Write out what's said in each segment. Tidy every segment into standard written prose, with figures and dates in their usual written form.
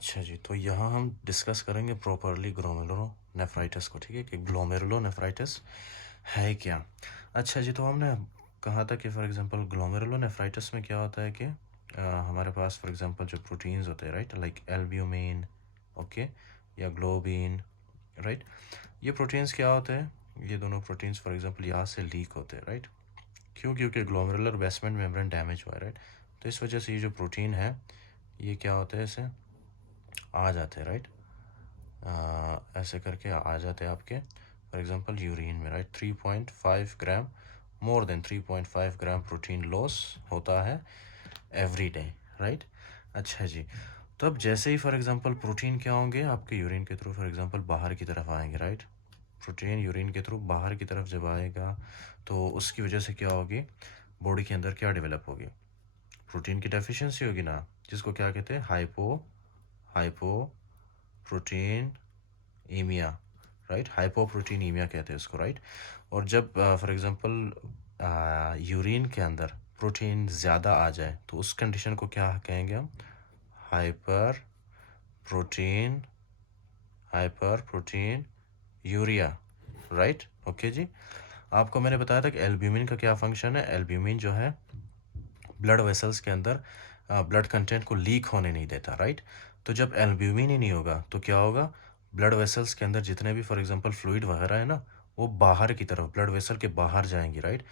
अच्छा जी, तो यहाँ हम डिस्कस करेंगे प्रॉपरली ग्लोमेरुलोनेफ्राइटिस को, ठीक है, कि ग्लोमेरुलोनेफ्राइटिस है क्या। अच्छा जी, तो हमने कहा था कि फॉर एग्जांपल ग्लोमेरुलोनेफ्राइटिस में क्या होता है कि हमारे पास फॉर एग्जांपल जो प्रोटीन्स होते हैं, राइट, लाइक एल्ब्यूमिन, ओके, या ग्लोबिन, राइट, ये प्रोटीन्स क्या होते हैं, ये दोनों प्रोटीन्स फॉर एग्जांपल यहाँ से लीक होते हैं, राइट। क्यों? क्योंकि ग्लोमेरुलर बेसमेंट मेम्ब्रेन डैमेज हुआ है, राइट। तो इस वजह से ये जो प्रोटीन है ये क्या होते हैं, इसे आ जाते हैं, राइट, ऐसे करके आ जाते हैं आपके फॉर एग्जांपल यूरिन में, right. 3.5 gram, more than 3.5 gram protein loss होता है एवरी डे, राइट। अच्छा जी, तो अब जैसे ही फॉर एग्जांपल प्रोटीन क्या होंगे आपके यूरिन के थ्रू फॉर एग्जांपल बाहर की तरफ आएंगे, राइट। प्रोटीन यूरिन के थ्रू बाहर की तरफ जब आएगा तो उसकी वजह से क्या होगी, बॉडी के अंदर क्या डेवलप होगी, प्रोटीन की डेफिशिएंसी होगी ना, जिसको क्या कहते हैं, हाइपो प्रोटीन ईमिया, राइट, हाइपोप्रोटीनीमिया कहते हैं उसको, राइट। और जब फॉर एग्जांपल यूरिन के अंदर प्रोटीन ज़्यादा आ जाए तो उस कंडीशन को क्या कहेंगे हम, hyper protein hyper proteinuria, right. Okay जी, आपको मैंने बताया था कि एल्ब्यूमिन का क्या फंक्शन है। एल्ब्यूमिन जो है ब्लड वेसल्स के अंदर ब्लड कंटेंट को लीक होने नहीं देता, राइट। तो जब एल्ब्यूमिन ही नहीं होगा तो क्या होगा, ब्लड वेसल्स के अंदर जितने भी फॉर एग्जांपल फ्लूइड वगैरह है ना, वो बाहर की तरफ ब्लड वेसल के बाहर जाएंगी, राइट।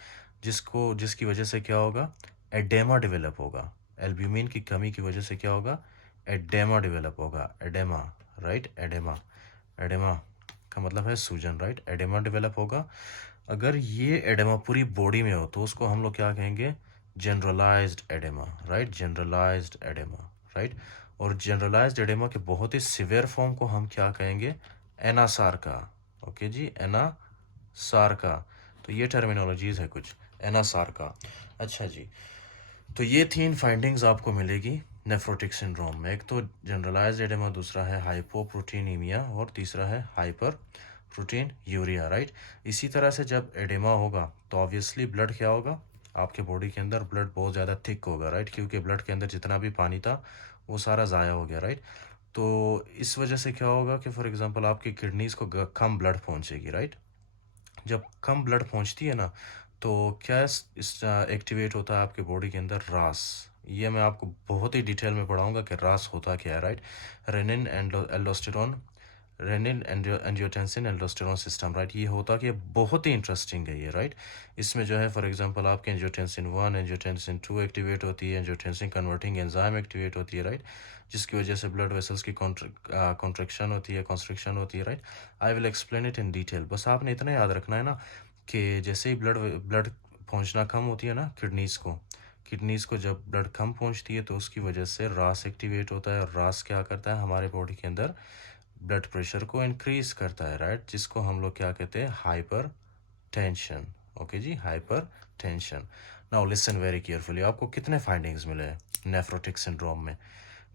जिसकी वजह से क्या होगा, एडेमा डेवलप होगा। एल्ब्यूमिन की कमी की वजह से क्या होगा, एडेमा डेवलप होगा, एडेमा, राइट, एडेमा। एडेमा का मतलब है सूजन, राइट, एडेमा डेवलप होगा। अगर ये एडेमा पूरी बॉडी में हो तो उसको हम लोग क्या कहेंगे, generalised oedema, right, generalised oedema, right. और जनरलाइज्ड एडेमा के बहुत ही सिवियर फॉर्म को हम क्या कहेंगे, एनासार्का, ओके जी, एनासार्का। तो ये टर्मिनोलॉजीज है कुछ, एनासार्का। अच्छा जी, तो ये 3 फाइंडिंग्स आपको मिलेगी नेफ्रोटिक सिंड्रोम में। एक तो जनरलाइज्ड एडेमा, दूसरा है हाइपोप्रोटीनीमिया, और तीसरा है हाइपर प्रोटीन यूरिया, राइट। इसी तरह से जब एडेमा होगा तो ऑब्वियसली ब्लड क्या होगा, आपके बॉडी के अंदर ब्लड बहुत ज़्यादा थिक होगा, राइट, क्योंकि ब्लड के अंदर जितना भी पानी था वो सारा ज़ाया हो गया, राइट। तो इस वजह से क्या होगा कि फॉर एग्जांपल आपकी किडनीज को कम ब्लड पहुंचेगी, राइट। जब कम ब्लड पहुंचती है ना तो क्या इस एक्टिवेट होता है आपके बॉडी के अंदर, रास। ये मैं आपको बहुत ही डिटेल में पढ़ाऊंगा कि रास होता क्या है, right. Renin aldosterone, renin angiotensin aldosterone system, right. ये होता कि बहुत ही इंटरेस्टिंग है ये, राइट। इसमें जो है फॉर एग्जांपल आपके एंजियोटेंसिन 1 एंजियोटेंसिन 2 एक्टिवेट होती है, एंजियोटेंसिन कन्वर्टिंग एंजाइम एक्टिवेट होती है, राइट, जिसकी वजह से ब्लड वेसल्स की कॉन्ट्रैक्शन होती है, कंस्ट्रिक्शन होती है, right. I will explain it in detail. बस आपने इतना याद रखना है ना कि जैसे ही ब्लड ब्लड पहुंचना कम होती है ना किडनीज को जब ब्लड कम पहुंचती है तो उसकी वजह से रास एक्टिवेट होता है, और रास क्या करता है हमारे बॉडी के अंदर ब्लड प्रेशर को इंक्रीज करता है, राइट, जिसको हम लोग क्या कहते हैं, हाइपर टेंशन। ओके जी, hypertension. Now listen very carefully, आपको कितने फाइंडिंग्स मिले हैं नेफ्रोटिक सिंड्रोम में।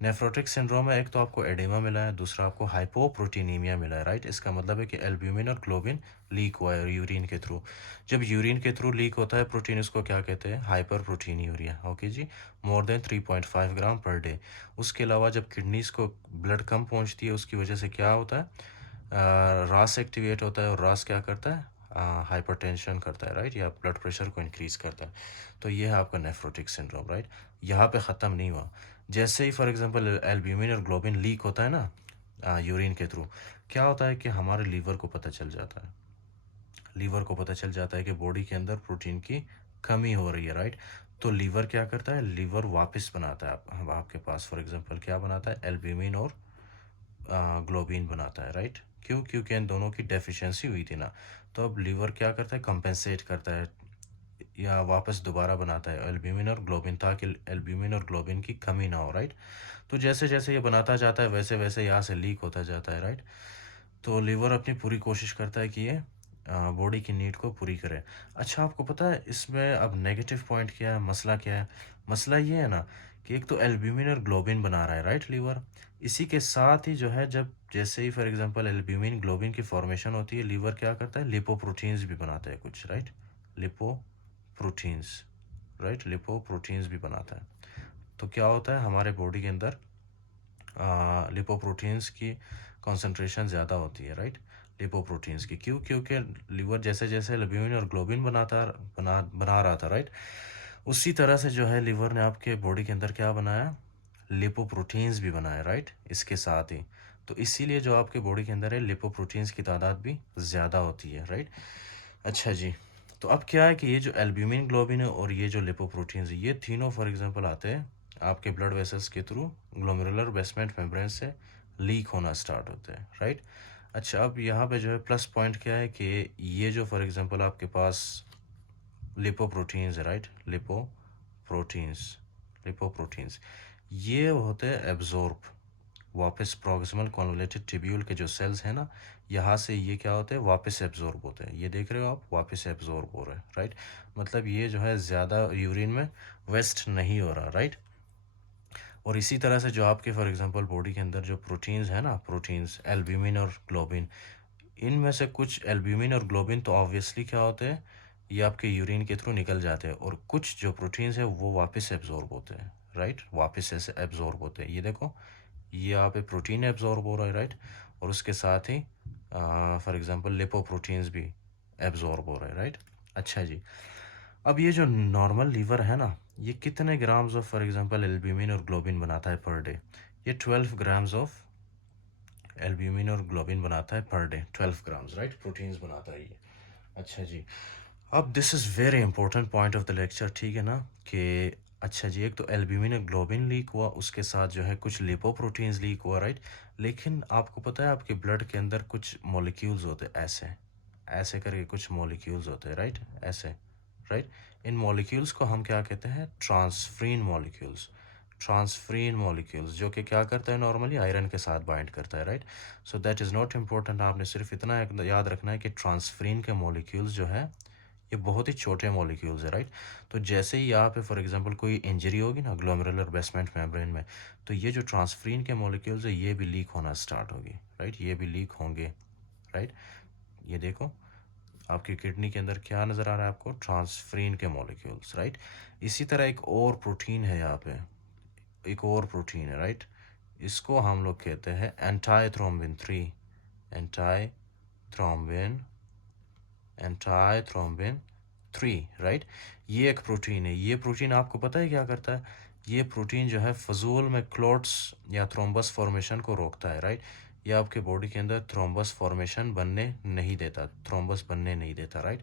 नेफ्रोटिक सिंड्रोम में एक तो आपको एडेमा मिला है, दूसरा आपको हाइपोप्रोटीनीमिया मिला है, राइट। इसका मतलब है कि एल्ब्यूमिन और ग्लोबिन लीक हुआ है यूरिन के थ्रू। जब यूरिन के थ्रू लीक होता है प्रोटीन, इसको क्या कहते हैं, हाइपर प्रोटीनयूरिया, ओके जी, मोर देन 3.5 ग्राम पर डे। उसके अलावा जब किडनीज को ब्लड कम पहुंचती है उसकी वजह से क्या होता है, रास एक्टिवेट होता है, और रास क्या करता है, हाइपरटेंशन करता है, राइट, या ब्लड प्रेशर को इंक्रीज करता है। तो ये है आपका नेफ्रोटिक सिंड्रोम, राइट। यहाँ पे ख़त्म नहीं हुआ। जैसे ही फॉर एग्जांपल एल्ब्यूमिन और ग्लोबिन लीक होता है ना यूरिन के थ्रू, क्या होता है कि हमारे लीवर को पता चल जाता है, लीवर को पता चल जाता है कि बॉडी के अंदर प्रोटीन की कमी हो रही है, राइट। तो लीवर क्या करता है, लीवर वापस बनाता है आपके पास फॉर एग्जांपल क्या बनाता है, एल्ब्यूमिन और ग्लोबिन बनाता है, राइट। क्यों? क्योंकि इन दोनों की डेफिशिएंसी हुई थी ना। तो अब लीवर क्या करता है, कंपेंसेट करता है या वापस दोबारा बनाता है एल्ब्यूमिन और ग्लोबिन, ताकि एल्ब्यूमिन और ग्लोबिन की कमी ना हो, राइट। तो जैसे जैसे ये बनाता जाता है वैसे वैसे यहाँ से लीक होता जाता है, राइट। तो लीवर अपनी पूरी कोशिश करता है कि ये बॉडी की नीड को पूरी करे। अच्छा, आपको पता है इसमें अब नेगेटिव पॉइंट क्या है, मसला क्या है। मसला ये है ना कि एक तो एल्ब्यूमिन और ग्लोबिन बना रहा है, राइट, लीवर। इसी के साथ ही जो है जब जैसे ही फॉर एग्जांपल एल्ब्यूमिन ग्लोबिन की फॉर्मेशन होती है, लीवर क्या करता है, लिपोप्रोटीन्स भी बनाता है कुछ, राइट, लिपोप्रोटीन्स, राइट, लिपोप्रोटीन्स भी बनाता है। तो क्या होता है हमारे बॉडी के अंदर लिपोप्रोटीन्स की कंसंट्रेशन ज़्यादा होती है, राइट। लिपोप्रोटीन्स की क्यों? क्योंकि लीवर जैसे जैसे एल्ब्यूमिन और ग्लोबिन बना रहा था, राइट, उसी तरह से जो है लीवर ने आपके बॉडी के अंदर क्या बनाया, लिपोप्रोटीन्स भी बनाया, राइट, इसके साथ ही। तो इसीलिए जो आपके बॉडी के अंदर है लिपोप्रोटीन्स की तादाद भी ज़्यादा होती है, राइट। अच्छा जी, तो अब क्या है कि ये जो एल्ब्यूमिन ग्लोबिन है और ये जो लिपोप्रोटीन्स है, ये तीनों फॉर एग्जांपल आते हैं आपके ब्लड वेसल्स के थ्रू ग्लोमेरुलर बेसमेंट मेम्ब्रेन से लीक होना स्टार्ट होते हैं, राइट। अच्छा, अब यहाँ पे जो है प्लस पॉइंट क्या है कि ये जो फॉर एग्जांपल आपके पास लिपोप्रोटीन्स है, राइट, लिपोप्रोटीन्स ये होते हैं एब्जॉर्ब वापस प्रॉक्सिमल कॉन्वोलेटेड टिब्यूल के जो सेल्स हैं ना, यहाँ से ये क्या होते हैं, वापस एब्जॉर्ब होते हैं। ये देख रहे हो आप, वापस एब्जॉर्ब हो रहे हैं, राइट। मतलब ये जो है ज़्यादा यूरिन में वेस्ट नहीं हो रहा, राइट। और इसी तरह से जो आपके फॉर एग्जांपल बॉडी के अंदर जो प्रोटीन्स है ना, प्रोटीन्स एल्ब्यूमिन और ग्लोबिन, इनमें से कुछ एल्ब्यूमिन और ग्लोबिन तो ऑब्वियसली क्या होते हैं, ये आपके यूरिन के थ्रू निकल जाते हैं, और कुछ जो प्रोटीन्स है वो वापस एब्जॉर्ब होते हैं, राइट, वापस ऐसे एब्जॉर्ब होते हैं। ये देखो, ये यहाँ पे प्रोटीन एब्जॉर्ब हो रहा है, राइट, और उसके साथ ही फॉर एग्जांपल लिपोप्रोटीन्स भी एब्जॉर्ब हो रहे हैं, राइट। अच्छा जी, अब ये जो नॉर्मल लीवर है ना, ये कितने grams of for example albumin और ग्लोबिन बनाता है पर डे? ये 12 ग्राम्स ऑफ एल्ब्यूमिन और ग्लोबिन बनाता है per day, 12 grams, right, proteins बनाता है ये। अच्छा जी, अब this is very important point of the lecture, ठीक है ना, कि अच्छा जी, एक तो एल्ब्यूमिन और ग्लोबिन लीक हुआ, उसके साथ जो है कुछ लिपोप्रोटीन्स लीक हुआ, राइट। लेकिन आपको पता है आपके ब्लड के अंदर कुछ मॉलिक्यूल्स होते हैं, ऐसे ऐसे करके कुछ मॉलिक्यूल्स होते हैं, राइट, ऐसे, राइट। इन मॉलिक्यूल्स को हम क्या कहते हैं, ट्रांसफ्रीन मॉलिक्यूल्स। ट्रांसफ्रीन मॉलिक्यूल्स जो कि क्या करता है, नॉर्मली आयरन के साथ बाइंड करता है, right. So that is not important, आपने सिर्फ इतना याद रखना है कि ट्रांसफ्रीन के मॉलिक्यूल्स जो है ये बहुत ही छोटे मॉलिक्यूल्स है, राइट। तो जैसे ही यहाँ पे फॉर एग्जांपल कोई इंजरी होगी ना ग्लोमेरुलर बेसमेंट मेम्ब्रेन में, तो ये जो ट्रांसफ्रीन के मॉलिक्यूल्स है ये भी लीक होना स्टार्ट होगी, राइट, ये भी लीक होंगे, राइट। ये देखो, आपकी किडनी के अंदर क्या नज़र आ रहा है आपको, ट्रांसफ्रीन के मॉलिक्यूल्स, राइट। इसी तरह एक और प्रोटीन है यहाँ पे, एक और प्रोटीन है, राइट, इसको हम लोग कहते हैं एंटाइथ्रोम्बिन 3, एंटाइथ्रोम्बिन एंटाइथ्रोम्बिन 3, राइट। ये एक प्रोटीन है। ये प्रोटीन आपको पता है क्या करता है? ये प्रोटीन जो है फजूल में क्लॉट्स या थ्रोम्बस फॉर्मेशन को रोकता है, राइट। ये आपके बॉडी के अंदर थ्रोम्बस फॉर्मेशन बनने नहीं देता, थ्रोम्बस बनने नहीं देता, राइट।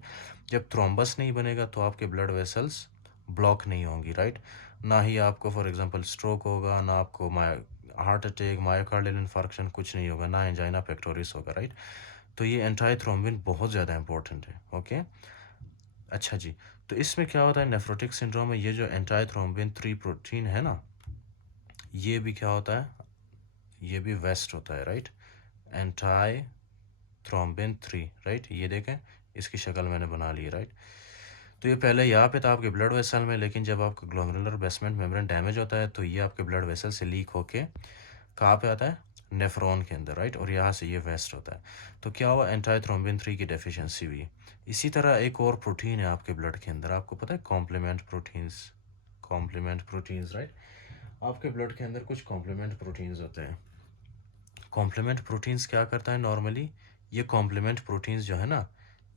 जब थ्रोम्बस नहीं बनेगा तो आपके ब्लड वेसल्स ब्लॉक नहीं होंगी, राइट। ना ही आपको फॉर एग्जांपल स्ट्रोक होगा, ना आपको हार्ट अटैक, मायोकार्डियल इन्फार्क्शन कुछ नहीं होगा, ना एंजाइना पेक्टोरिस होगा, राइट। तो ये एंटाइथ्रोम्बिन बहुत ज़्यादा इंपॉर्टेंट है, ओके। अच्छा जी, तो इसमें क्या होता है, नेफ्रोटिक सिंड्रोम में ये जो एंटाइथ्रोम्बिन 3 प्रोटीन है ना, ये भी क्या होता है, ये भी वेस्ट होता है, राइट। एंटाइथ्रोम्बिन 3, राइट, ये देखें, इसकी शक्ल मैंने बना ली, राइट। तो ये पहले यहाँ पे था आपके ब्लड वेसल में, लेकिन जब आपका ग्लोमेरुलर बेसमेंट मेम्ब्रेन डैमेज होता है तो ये आपके ब्लड वेसल से लीक होके कहाँ पे आता है, नेफ्रॉन के अंदर, राइट, और यहाँ से ये वेस्ट होता है। तो क्या हुआ, एंटाइथ्रोम्बिन 3 की डेफिशिएंसी हुई। इसी तरह एक और प्रोटीन है आपके ब्लड के अंदर, आपको पता है, कॉम्प्लीमेंट प्रोटीन्स, राइट। आपके ब्लड के अंदर कुछ कॉम्प्लीमेंट प्रोटीन्स होते हैं। कॉम्प्लीमेंट प्रोटीन्स क्या करता है नॉर्मली, ये कॉम्प्लीमेंट प्रोटीन्स जो है ना,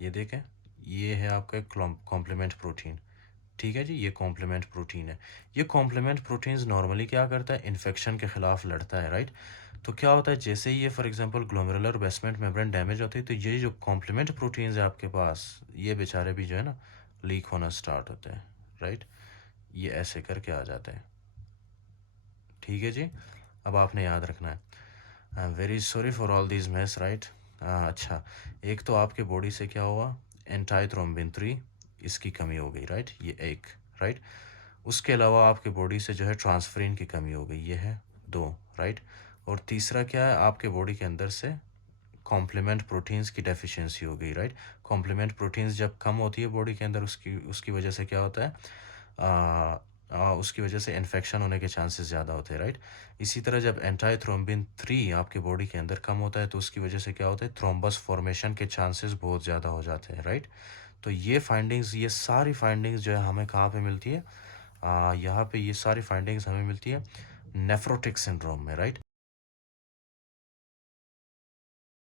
ये देखें, ये है आपका कॉम्प्लीमेंट प्रोटीन, ठीक है जी, ये कॉम्प्लीमेंट प्रोटीन है। ये कॉम्प्लीमेंट प्रोटीन्स नॉर्मली क्या करता है, इन्फेक्शन के खिलाफ लड़ता है, राइट। तो क्या होता है, जैसे ही ये for example glomerular basement membrane damage होती है तो ये जो कॉम्प्लीमेंट प्रोटीन्स है आपके पास, ये बेचारे भी जो है ना लीक होना स्टार्ट होते हैं, राइट। ये ऐसे करके आ जाते हैं, ठीक है जी। अब आपने याद रखना है, I am very sorry for all these mess, right. अच्छा, एक तो आपके बॉडी से क्या हुआ, एंटाइथ्रोम्बिन 3 इसकी कमी हो गई, राइट, ये एक, राइट। उसके अलावा आपके बॉडी से जो है ट्रांसफरिन की कमी हो गई, ये है 2, राइट। और तीसरा क्या है, आपके बॉडी के अंदर से कॉम्प्लीमेंट प्रोटीन्स की डेफिशिएंसी हो गई, राइट। कॉम्प्लीमेंट प्रोटीन्स जब कम होती है बॉडी के अंदर, उसकी उसकी वजह से क्या होता है, उसकी वजह से इन्फेक्शन होने के चांसेस ज़्यादा होते हैं, राइट। इसी तरह जब एंटाइथ्रोम्बिन 3 आपके बॉडी के अंदर कम होता है तो उसकी वजह से क्या होता है, थ्रोम्बस फॉर्मेशन के चांसेस बहुत ज़्यादा हो जाते हैं, राइट। तो ये फाइंडिंग्स, ये सारी फाइंडिंग्स जो है हमें कहाँ पे मिलती है, यहाँ पे ये सारी फाइंडिंग्स हमें मिलती है नेफ्रोटिक सिंड्रोम में, राइट।